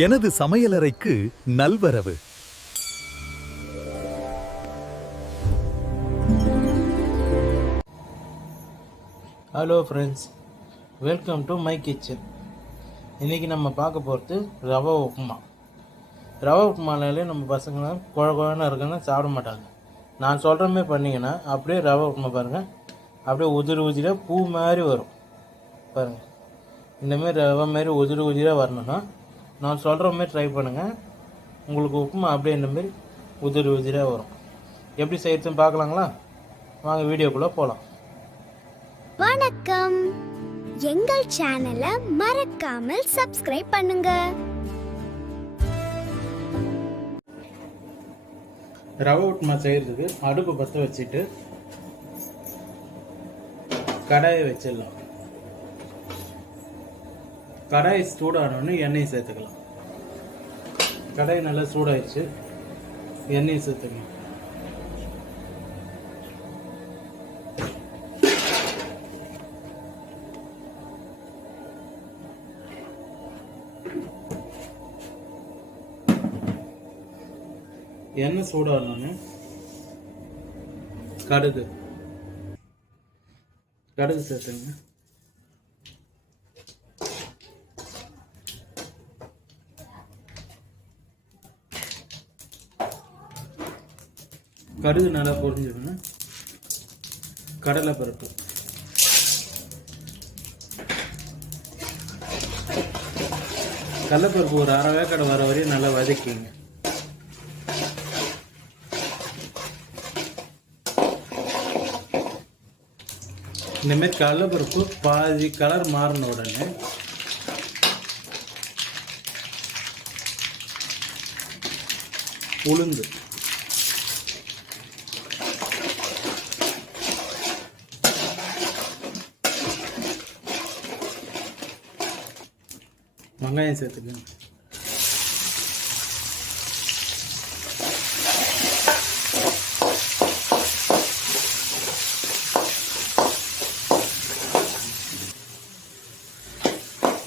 எனது சமையலறைக்கு நல்வரவு. Hello friends, welcome to my kitchen. இன்றைக்கி நம்ம பார்க்க போகிறது ரவை உப்புமா. ரவை உப்புமானாலே நம்ம பசங்களாம் குழகுழன்னு இருக்குன்னு சாப்பிட மாட்டாங்க. நான் சொல்கிற மாதிரி பண்ணிங்கன்னா அப்படியே ரவை உப்புமா பாருங்கள், அப்படியே உதிரி உதிரியாக பூ மாதிரி வரும் பாருங்கள். இந்தமாரி ரவை மாதிரி உதிரி உதிரியாக வரணும்னா நான் சொல்கிற மாதிரி ட்ரை பண்ணுங்கள். உங்களுக்கு உப்புமா அப்படியே இந்தமாரி உதிரி உதிரியாக வரும். எப்படி செய்யறதுன்னு பார்க்கலாங்களா? வாங்க வீடியோக்குள்ளே போகலாம். வணக்கம், எங்கள் சேனலை மறக்காமல் சப்ஸ்கிரைப் பண்ணுங்க. ரவை உப்புமா செய்கிறதுக்கு அடுப்பு பற்ற வச்சுட்டு கடாயை வச்சிடலாம். கடாய் சூடானோன்னு எண்ணெய் சேர்த்துக்கலாம். கடாய் நல்லா சூடாயிடுச்சு, எண்ணெய் சேர்த்துக்கலாம். எண்ணெய் சூடானோன்னு கடுகு சேர்த்துங்க. கடுகு நல்லா பொரிஞ்சிடணும். கடலை பருப்பு, கடலைப்பருப்பு ஒரு அரை வேக்காடு வர வரையும் நல்லா வதக்கிங்க. இந்தமாரி கடலைப்பருப்பு பாதி கலர் மாறின உடனே உளுந்து, வெங்காயம் சேர்த்துக்கங்க.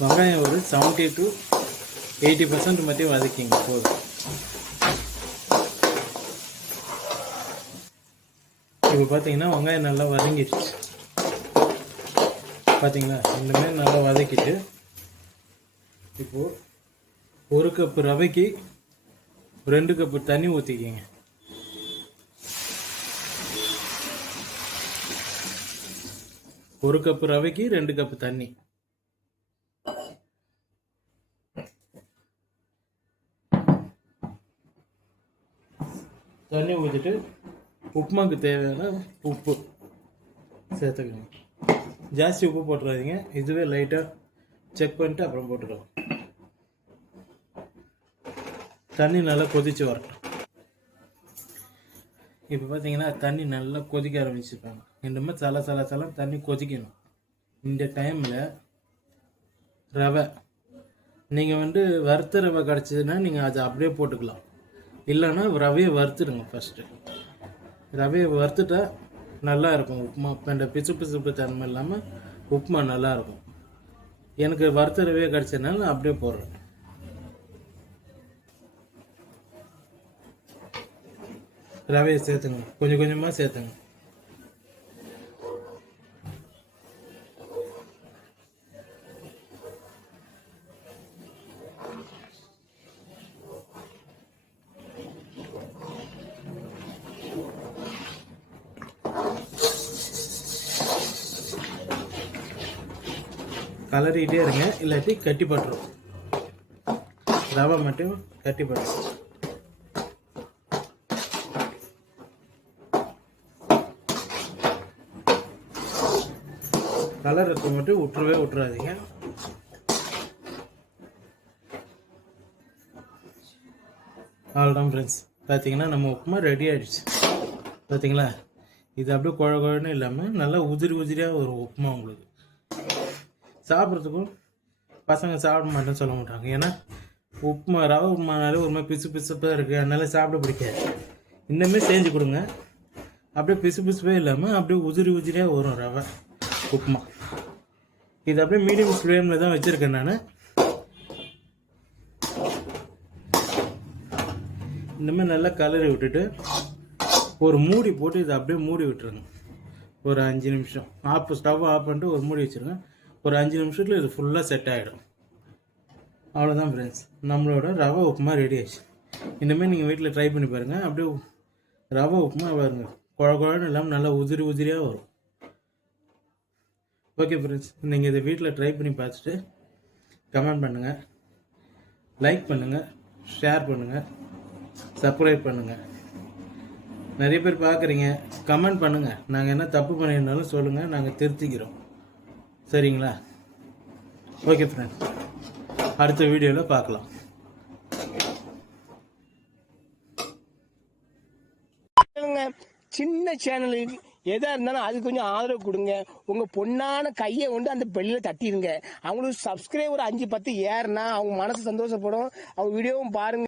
வெங்காயம் ஒரு 70 to 80% மட்டும் வதக்கிங்க போதும். இப்போ பார்த்தீங்கன்னா வெங்காயம் நல்லா வதங்கிடுச்சு. பார்த்தீங்களா, இந்தமாதிரி நல்லா வதக்கிட்டு இப்போது 1 கப்பு ரவைக்கு 2 கப்பு தண்ணி ஊற்றிக்கிங்க. ஒரு கப்பு ரவைக்கு 2 கப்பு தண்ணி. தண்ணி ஊற்றிட்டு உப்புமாவுக்கு தேவையான உப்பு சேர்த்துக்கணும். ஜாஸ்தி உப்பு போட்டுறாதீங்க, இதுவே லைட்டாக செக் பண்ணிட்டு அப்புறம் போட்டுக்கலாம். தண்ணி நல்லா கொதிச்சு வரட்டும். இப்போ பார்த்தீங்கன்னா தண்ணி நல்லா கொதிக்க ஆரம்பிச்சுருப்பாங்க. இந்த மாதிரி சல தண்ணி கொதிக்கணும். இந்த டைமில் ரவை நீங்கள் வறுத்த ரவை கிடச்சிதுன்னா நீங்கள் அதை அப்படியே போட்டுக்கலாம். இல்லைன்னா ரவையை வறுத்துடுங்க. ஃபஸ்ட்டு ரவையை வறுத்துட்டா நல்லா இருக்கும் உப்புமா. இப்போ இந்த பிசு தன்மை இல்லாமல் உப்புமா நல்லாயிருக்கும். எனக்கு வறுத்த ரவையை கிடச்சதுனால நான் அப்படியே போடுறேன். ரவையை சேர்த்துங்க, கொஞ்சம் கொஞ்சமாக சேர்த்துங்க. கலரிகிட்டே இருங்க, இல்லாட்டி கட்டி பட்டுரும். ரவை மட்டும் கட்டி பட்டுரும். கலர் இருக்க மட்டும் விட்டுறாதீங்க. அவ்வளோதான் ஃப்ரெண்ட்ஸ், பார்த்தீங்கன்னா நம்ம உப்புமா ரெடி ஆகிடுச்சு. பார்த்தீங்களா, இது அப்படியே குழன்னு இல்லாமல் நல்லா உதிரியாக ஒரு உப்புமா. உங்களுக்கு சாப்பிட்றதுக்கும் பசங்க சாப்பிட மாட்டேன்னு சொல்ல மாட்டாங்க. ஏன்னா உப்புமா ரவை உப்புமானாலே ஒரு மாதிரி பிசுப்பாக இருக்குது, அதனால சாப்பிட பிடிக்காது. இந்தமாரி செஞ்சு கொடுங்க, அப்படியே பிசுப்பே இல்லாமல் அப்படியே உதிரியாக வரும் ரவை உப்புமா. இது அப்படியே மீடியம் ஃப்ளேமில் தான் வச்சுருக்கேன் நான். இந்த மாதிரி நல்லா கலரி விட்டுட்டு ஒரு மூடி போட்டு இதை அப்படியே மூடி விட்டுருங்க. ஒரு 5 நிமிஷம் ஸ்டவ் ஆஃப் பண்ணிட்டு ஒரு மூடி வச்சுருங்க. ஒரு 5 நிமிஷத்தில் இது ஃபுல்லாக செட் ஆகிடும். அவ்வளோதான் ஃப்ரெண்ட்ஸ், நம்மளோட ரவை உப்புமா ரெடி ஆயிடுச்சு. இந்தமாதிரி நீங்கள் வீட்டில் ட்ரை பண்ணி பாருங்கள். அப்படியே ரவை உப்புமா பாருங்க, குழன்னு இல்லாமல் நல்லா உதிரியாக வரும். ஓகே ஃப்ரெண்ட்ஸ், நீங்கள் இதை வீட்டில் ட்ரை பண்ணி பார்த்துட்டு கமெண்ட் பண்ணுங்கள், லைக் பண்ணுங்கள், ஷேர் பண்ணுங்கள், சப்ஸ்கிரைப் பண்ணுங்கள். நிறைய பேர் பார்க்குறீங்க, கமெண்ட் பண்ணுங்கள். நாங்கள் என்ன தப்பு பண்ணியிருந்தாலும் சொல்லுங்கள், நாங்கள் திருத்திக்கிறோம். சரிங்களா? ஓகே ஃப்ரெண்ட்ஸ், அடுத்த வீடியோவில் பார்க்கலாம். சின்ன சேனலுக்கு எதா இருந்தாலும் அது கொஞ்சம் ஆதரவு கொடுங்க. உங்க பொண்ணான கையை கொண்டு அந்த பெல்லில தட்டிடுங்க. அவங்களுக்கு சப்ஸ்கிரைபர் 5-10 ஏறுனா அவங்க மனசு சந்தோஷப்படும். அவங்க வீடியோவும் பாருங்க.